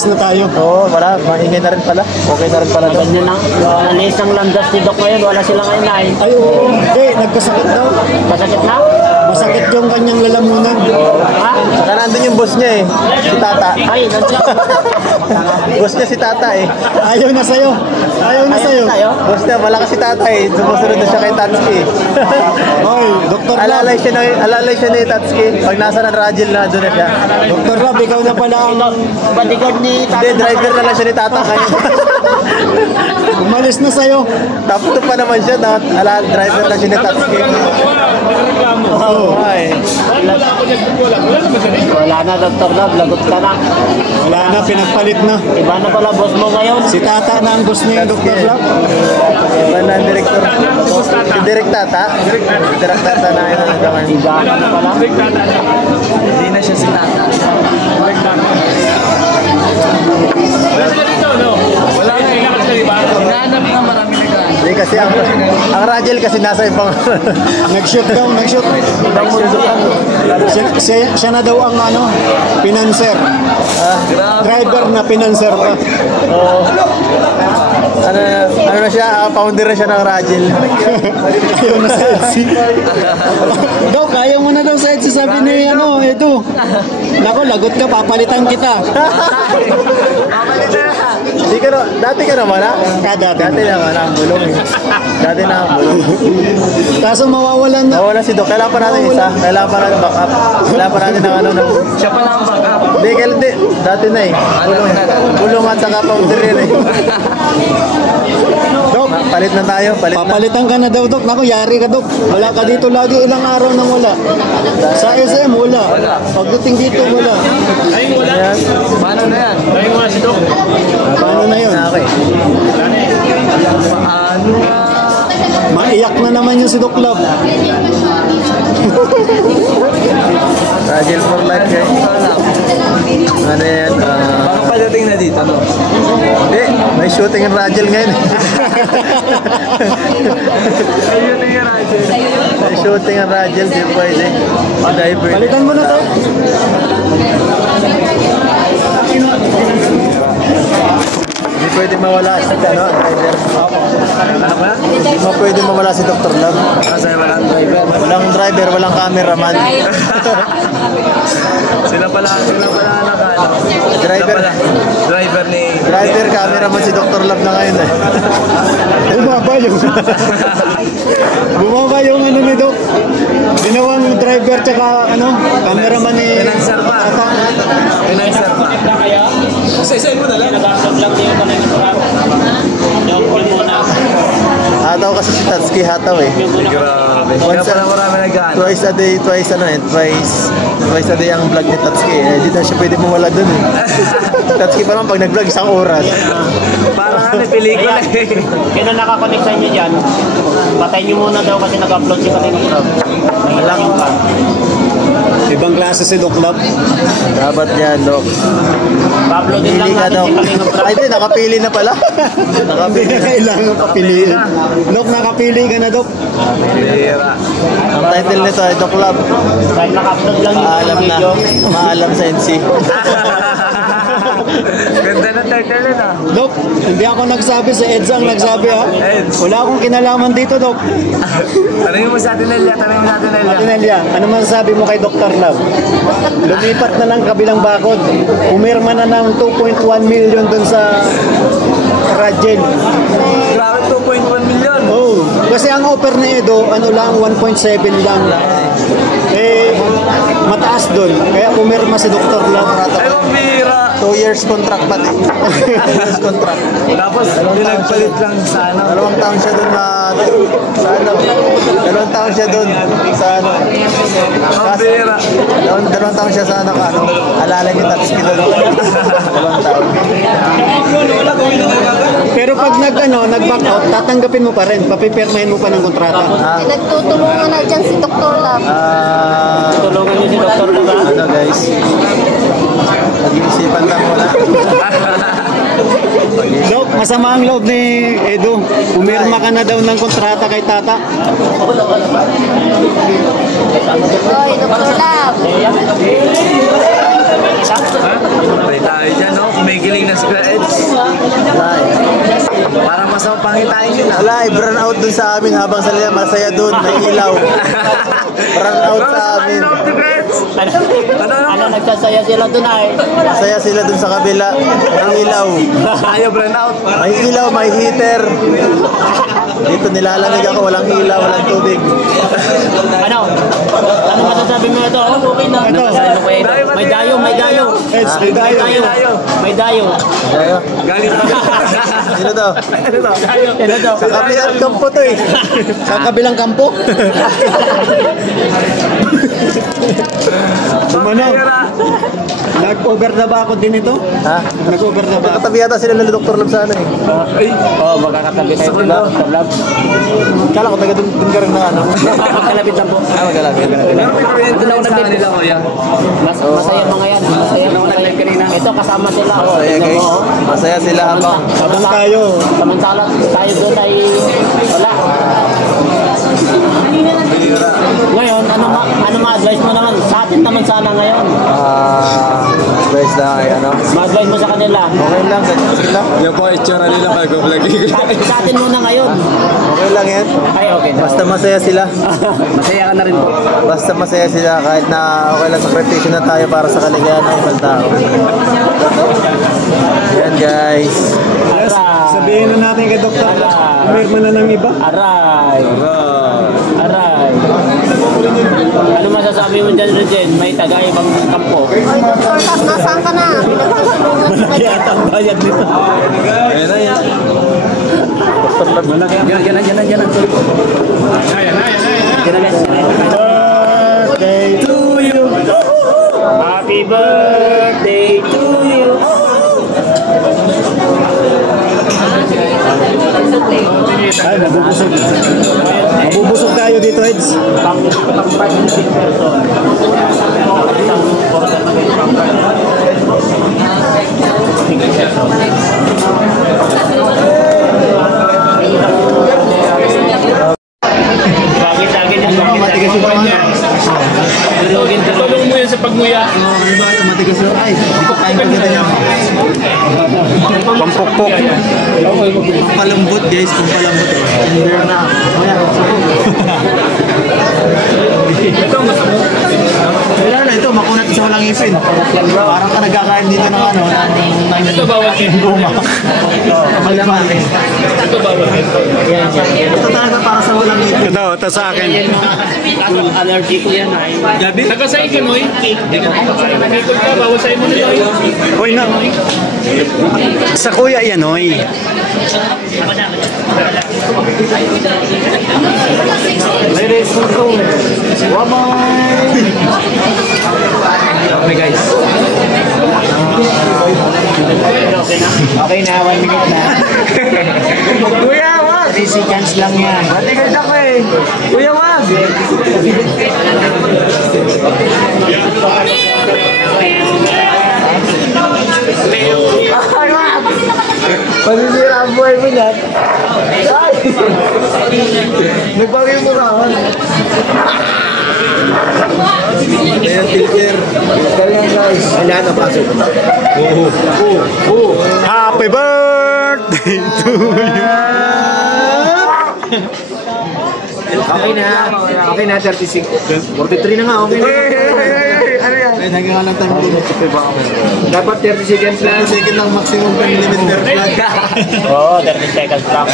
Labas na tayo. Oo, wala. Maingay na rin pala. Okay na rin pala daw. Ganyan lang. Nalis ng landas ni Doc ngayon. Wala silang inay. Ay, oo. Hindi, nagkasakit daw. Masakit na? Masakit yung kanyang lalamunan. Ha? Saka nandun yung boss niya eh. Si Tata. Ay, nandiyan. Boss niya si Tata eh. Ayaw na sa'yo. Ayaw na sa'yo. Boss niya, malakas si Tata eh. Sumusunod na siya kay Tatsuki. Oy, Dr. Lab. Alalay siya ni Tatsuki. Pag nasa ng Rajil na, doon na siya. Dr. Lab, ikaw na pala ang Bodyguard ni Hindi, driver na lang siya ni Tata ngayon. umalis na sa'yo. Tapos pa naman siya. Driver lang siya ni Tatsuki. Oo. Ay. Wala na, Dr. Lab. Lagot ka na. Wala na, pinagpalit na. Iba na pala boss mo ngayon. Si Tata na ang boss niya, Dr. Lab. Iba na ang director. Si Direk Tata. Direk Tata na yun. Iba na pala. Hindi na siya si Tata. Wala na ilakas na diba? Hinahanap na marami nagkaan. Hindi kasi ang Rajil kasi nasa ibang Nag-shoot daw, nag-shoot. Siya na daw ang pinanser. Driver na pinanser pa. Oo. Ano na siya, founder na siya ng Rajil. Ayaw na sa EDSI. Daw, kaya mo na daw sa EDSI. Sabi ni Edu. Nako, lagot ka, papalitan kita. Hindi ka na, dati ka naman ha? Dati naman ang bulong eh. Dati na ang bulong. Kaso mawawalan na. Nawala si Doc, kailangan pa natin isa. Kailangan pa natin backup. Kailangan pa natin ng Siya pa lang ang backup. Hindi, dati na eh. Bulong at saka founder yun eh. Dok, Palit na tayo, palit na. papalitan ka na daw, Dok. Naku, yari ka, Dok. Wala ka dito lagi, ilang araw nang wala. Sa SM, wala. Pagdating dito, wala. Ayun wala. Ayan. Paano na yan? Ayun wala si Doc. Paano na yun? Okay. Paano na? Maiyak na naman yung si Doc Lab. Rajil for life guys. Ano yan? Baka padating na dito, no? Hindi, may shooting ng Rajil ngayon. Ayun na yung Rajil. May shooting ng Rajil, di pwede. Diver. Palitan mo na to. Hindi pwede mawala si driver. Hindi mo pwede mawala si Dr. Lab. Kasi walang driver. Walang driver, walang cameraman. Sila pala nakano. Driver. Driver ni... Driver, cameraman si Dr. Lab na ngayon eh. Bumaba yung ni Doc. Ginawang driver tsaka cameraman ni Financer pa. Tata. Financer pa. Isa-isayin mo na lang. Hataw kasi si Tatsuki, hataw eh. Grabe. Kaya pala marami nag-ano. Twice a day a day ang vlog ni Tatsuki eh. Hindi na siya pwede mawala dun eh. Tatsuki pa naman pag nag-vlog isang oras. Parang pelikula eh. Kaya na nakakonect sa inyo dyan, patay nyo muna daw kasi nag-upload si Kalinong Rob. Walang ka. Ibang klase si Doc Lab. Dapat yan, Dok. Pa-uploadin lang Pili ka, natin Dok. si Kalinong Rob. Ay, hindi, nakapili na pala. Hindi Nakapili na na. kailangan papiliin. Doc, nakapili ka na, Doc. Bira. Ang title nito ay Doc Lab. Dahil naka-upload lang yung Maalam na. video. Maalam sa NC. Ganda ng title yun ah. Doc, hindi ako nagsabi sa EDSA ang nagsabi ha. Eds. Wala akong kinalaman dito, Doc. Tanungin mo sa atin, Nelia. Tinelia, ano masasabi mo kay Dr. Lab? Lumipat na ng kabilang bakod. Umirma na ng 2.1 million dun sa Rajel. Grabe, 2.1 million. Oh, kasi ang offer ni Edo, 1.7 lang. Eh, mataas dun. Kaya umirma si Dr. Lab. Ay, mambira. 2 years contract pati. 2 years contract. Tapos, pinagpalit lang sa ano. 2 taon siya dun sa ano. 2 taon siya dun sa ano. Mambira. 2 taon siya sa ano. Alala niyo Tatsuki dun. 2 taon. Pero pag nag-back out, tatanggapin mo pa rin. Papipirmahin mo pa ng kontrata. Nagtutulungan na dyan si Dr. Lab. Tulungan niyo si Dr. Rob. Ano guys? Pag-iisipan lang muna. Dok, masama ang loob ni Edo. Umirma ka na daw ng kontrata kay Tata. Hoy, Dr. Lab. Patay tayo dyan, no? Kumikilig Baka pangitain yun. Wala, i-burn out dun sa amin habang sila masaya dun, may ilaw. Burn out sa amin. Ano nagsasaya sila doon ay? Masaya sila dun sa kabila, may ilaw. Ayaw burn out. May ilaw, may heater. Dito nilalamig ako, walang ilaw, walang tubig. Ano? Ano masasabi mo ito? Okay na. Ito. May dayo, may dayo. Eds, may dayo. May dayo. Ayo. Galing. Sino to? Ano daw? Sa kabilang kampo to eh. Sa kabilang kampo. Tumanong. Nag-over na ba ako din ito? Ha? Nag-over na ba? Katabi yata sila ng Dr. Lab sana eh. Oh, magkakatabi kayo sa lab. Kala ko taga dun ka rin na ano. Magkalapit lang po. Magalapit. Ito na ako nila kuya. Masaya mga yan. Masaya mga kanina. Ito kasama sila. Masaya guys. Masaya sila habang. Habang tayo. Samantala tayo doon ay wala. Ngayon, ano ma-advise mo naman? Sa atin naman sana ngayon. Guys na ay ano. Ma-advise mo sa kanila. Okay lang, ganyan sila. Yan po, itsura nila pag vlog. Sa atin muna ngayon. Okay lang yan. Ay, okay. Basta masaya sila. Masaya ka na rin po. Basta masaya sila kahit na okay lang sakripisyo na tayo para sa kaligayahan ng ibang tao. Yan guys. Yes, sabihin na natin kay Dr. Meron na ng iba. Aray. Aray. Ano masasabi mo dyan, Regine? May taga-ibang kampo. Oy, Dr. Love, nasaan ka na? Pinagtutulungan Malaki ata ang bayad nito. Ayan na yan. Birthday to you. Happy birthday to you. Ay, mabubusog. Mabubusog tayo dito, Eds. Bagay-bagay na. Matigas yung pang niya. Tulong mo yan sa pagmuya. Matigas yung ay. Hindi ko kaya maganda niya. Pampukpok. Pampalambot guys, pampalambot. Hindi na. Wala na ito, makunat sa walang ipin. Parang ka nagkakain dito ng ano, Ito bawal din. goma. Malimali. Ito bawal din. Ito talaga para sa walang ipin. Ito sa akin. Allergy ko yan ay. Gabi? Nagkasay ka, Noy? Nakikot ka, bawal sa'yo mo nila. Hoy na. Sa kuya yan, hoy. Ladies and gentlemen, Okay guys. okay na, 1 minute na. Kuya, wag! 3 seconds lang yan. Matigas ako eh. Kuya, wag! Ay, wag! Masisira ang buhay mo niyan. Ay! Nagbawi mo ka. Ayan, filter. Kaya guys. Kailangan na pasok. Happy birthday to you. Okay na. Okay na, 36. 43 na nga. Okay na. Ano yan? Ay, hanggang lang tayo din. Dapat 30 seconds lang. 30 second lang maximum time limit per vlog. Oo, 30 seconds lang.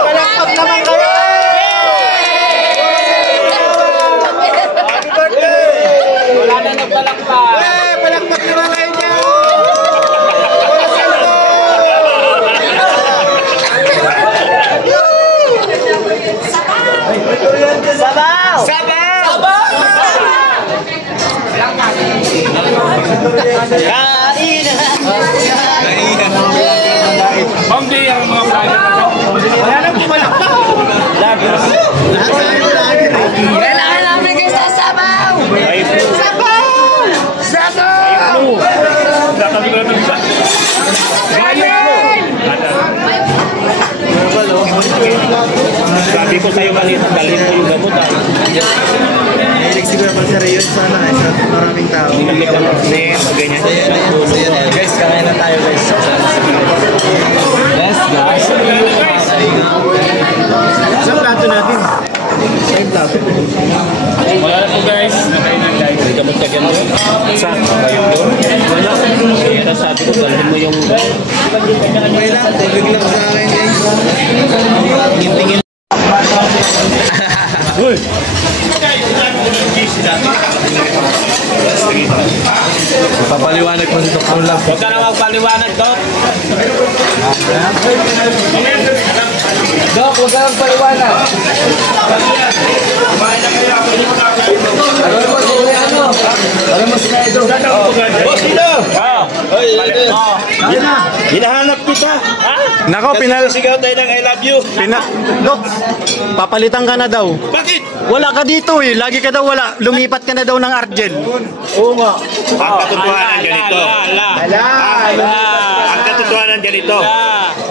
Palakpak naman kayo! Happy birthday! Wala na nagbalakpak. Palakpak naman kayo dyan! Sabaw! Hindi ang mga plano. Wala nang pumalakpak! Kailangan namin kayo sa sabaw! Sabaw! Sabi ko sa'yo kanina, dalhin mo yung gamot ah. Nahilig siguro pa sa Rayon sana sa maraming tao. Ganyan. Guys, kakain na tayo guys. Yes guys. Sa plato natin. Same plato. Wala na po guys. Nakain na guys. May gamot ka dyan doon? Saan? Wala. Kaya sabi ko, dalhin mo yung... Okay lang, tubig lang sa akin guys. Tingin. Papaliwanag mo si Dr. Love. Huwag ka na magpaliwanag, Dok. Dok, huwag ka magpaliwanag. Alam mo si Edo. Boss, dito! Hinahanap kita. Nako, Sigaw tayo ng I love you. Dok, papalitan ka na daw. Bakit? Wala ka dito eh. Lagi ka daw wala. Lumipat ka na daw ng Argel. Oo nga. Ang katotohanan ganito. Ang katotohanan ganito.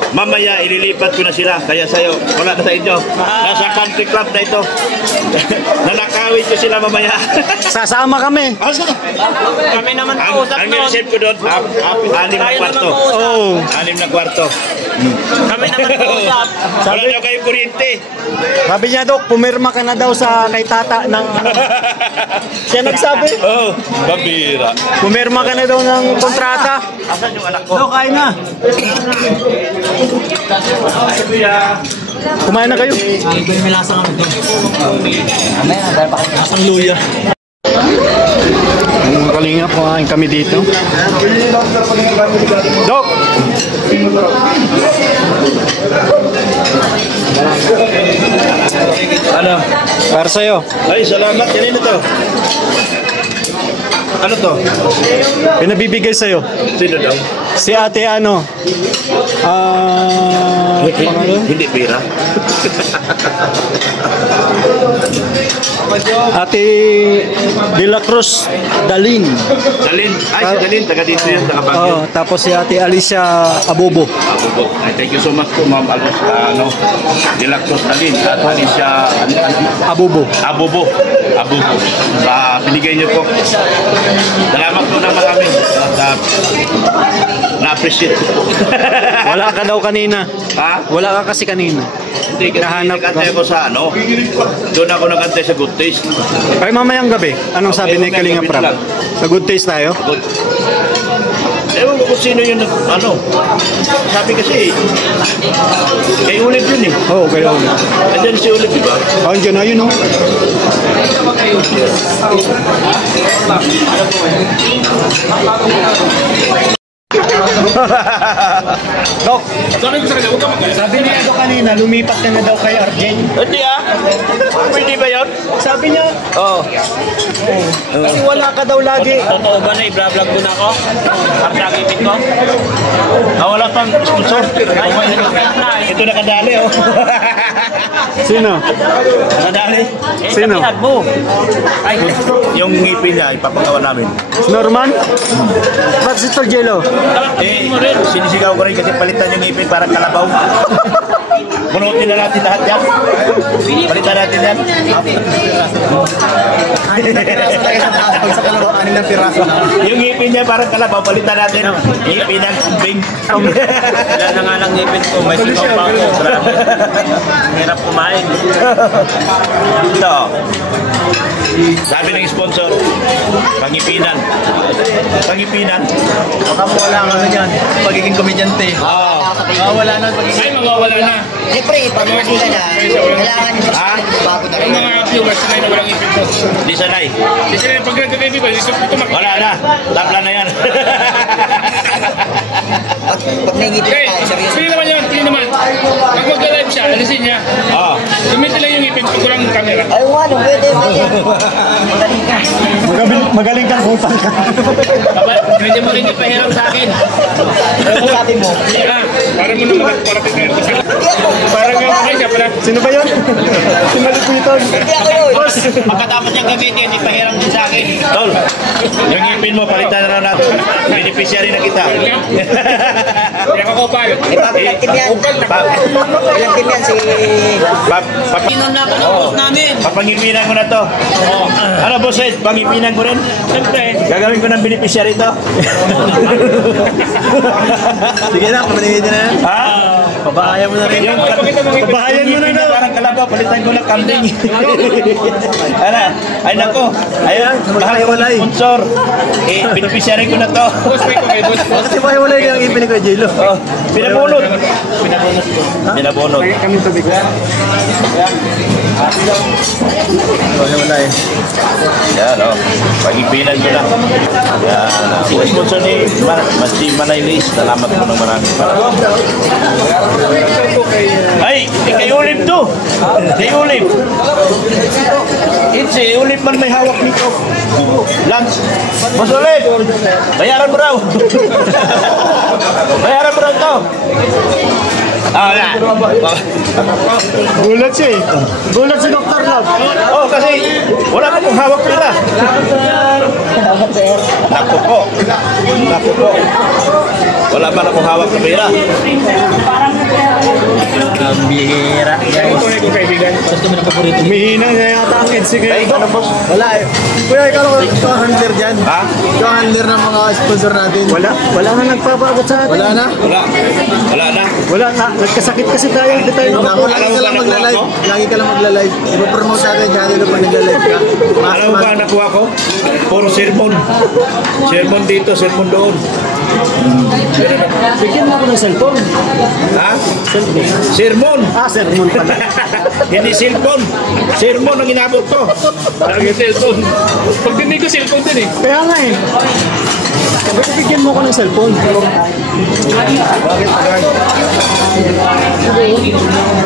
Mamaya ililipat ko na sila. Kaya sa'yo, wala na sa inyo. Nasa country club na ito. Nanakawin ko sila mamaya. Sasama kami. Kami naman po. Ang nilisip ko doon, 6 na kwarto. Oo. 6 na kwarto. Kami naman po usap. Wala daw kayong kuryente. Sabi niya, Dok, pumirma ka na daw sa kay tata ng... Siya nagsabi. Oh, babira. Pumirma ka na daw ng kontrata. Asan yung anak ko? Dok, kain na. Kumain na kayo. Ang luya. Ang kalinga po kami dito. Dok! Ano? Para sa'yo. Ay, salamat. Kanino to? Ano to? Pinabibigay sa'yo. Sino daw? Si ate ano? Pangalan? Hindi pera. Ate De La Cruz Dalin. Dalin. Ay, si Dalin. Taga dito yan. Taga Baguio. Oh, tapos si ate Alicia Abobo. Abubo. Ay, thank you so much po, Ma'am Alos. De La Cruz Dalin. At Alicia Abobo. Abubo. Abubo. Sa binigay niyo po. Salamat po na marami. At na-appreciate ko po. Wala ka daw kanina. Ha? Wala ka kasi kanina. Hindi, kasi Nahanap ka. nagkantay ako sa ano. Doon ako nagkantay sa Good Taste. Ay, mamayang gabi. Anong sabi ni Mamayang Kalinga gabi Prab? lang. Sa Good Taste tayo? Good. Ewan ko kung sino yung ano. Sabi kasi, kay Ulip yun eh. Oo, kayo. Andyan si Ulip, di ba? Oh, andyan na yun, oh. Dok, sabi niya Edo kanina, lumipat ka na daw kay Arjen. Hindi ah. Pwede ba yun? Sabi niya, Oo. kasi wala ka daw lagi. Totoo ba na i-vlog doon ako? Ang vlogipin ko? Wala pang sponsor. Ito nakadali oh. Sino? Nakadali. Sino? Sabihan mo. Ay, yung ngipin niya, ipapagawa namin. Norman? Ba't si Torgelo? Sinisigaw ko rin kasi palitan yung ngipin parang kalabaw. Bunutin na natin lahat yan. Palitan natin yan. Pag sa kalabaw, 6 na piraso na. Yung ngipin niya parang kalabaw, palitan natin. Ngipin ng bing. Wala na nga lang ngipin ko. May sigaw pa ako. Grabe. Hirap kumain. kumain. Ito. Sabi ng sponsor, Pangipinan. Pangipinan. Baka mo wala ang ano yan, pagiging komedyante. Oo. Wala na pagiging... Ay, mawawala na. Siyempre, pag masila na, kailangan nyo Ha? bago na Ang rin. mga viewers na walang ipin ko. Di sanay. Kasi pag nagkakaibigan ko, gusto ko makikita. Wala na. Tabla na yan. Pag naingipin Okay, ka, seryoso. pili naman yun, pili naman. Pag mag-live siya, alisin niya. Oo. Gamitin lang yung ipin, pag walang camera. Ay, wala, pwede, pwede. Magaling ka. Magaling kang utang ka. Pwede mo rin ipahiram sa akin. Ano sabi mo? Ah, para mo naman, para pinag ko siya. Parang nga mga siya, para. Sino ba yun? Si Malipiton. Hindi ako yun. Pagkatapos niyang gamitin, ipahiram din sa akin. Tol, yung ipin mo, palitan na lang natin. Beneficiary na kita. Kaya ako kopal. Eh, papilang team yan. Papilang team yan si... Papangipinan ko na to. Ano, boss Ed? Pangipinan ko rin? Siyempre. Gagawin ko ng beneficiary to. Sige na, papaningin na yan. Ha? Pabakaya mo na rin. Yung Bahayan mo na daw. Parang kalabaw, palitan ko ng kambing. Ano? Ay nako. Ayun, mahal ko Magkahiwalay. sponsor. Eh, beneficiary ko na to. Boss, may kumay, boss. Kasi mahiwalay ka ang ipin ko, J-Lo. Oh, pinabunot. Pinabunot. Mahiwalay. Yan, oh. Pagipinan ko na. Yan. Yung sponsor ni Masti Manaylis. Salamat mo ng maraming maraming. Ay, kay Ulip to. Kay Ulip. It's Ulip man may hawak nito. Lunch. Mas Ulip. Bayaran mo raw. Bayaran mo raw to. Ah, wala. Gulat siya eh. Gulat si Dr. Love. Oh, kasi wala ka pong hawak pila. Naku po. Naku po. Wala pa na pong hawak na pila. Ang bihira, guys. Tunay kong kaibigan. Umihina na yata ang EDSI Ay, kayo. ano boss? Wala eh. Kuya, ikaw ang handler dyan. Ha? Ikaw ang handler ng mga sponsor natin. Wala na nagpapagot sa atin. Wala na? Wala. Wala na. Wala na. Nagkasakit kasi tayo. Hindi tayo Ako, lagi ka lang magla-live. Lagi ka lang magla-live. Ipapromote sa atin channel pag nagla-live ka. Alam mo ba ang nakuha ko? Puro sermon. Sermon dito, sermon doon. Bigyan mo ako ng cellphone. Ha? Sermon. Sermon pala. Hindi cellphone. Sermon ang inabot ko. Lagi cellphone. Pag dinig ko cellphone din eh. Kaya nga eh. Bakit bigyan mo ako ng cellphone?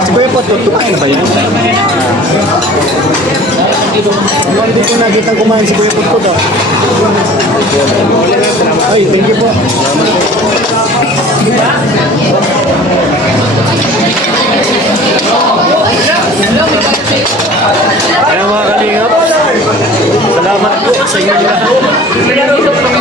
Si Kuya Pato, tumain na ba yan? Hindi ko nakitang kumain si Kuya Pato daw. Ay, thank you po. Kaya mga kalingap, salamat po sa inyo lahat.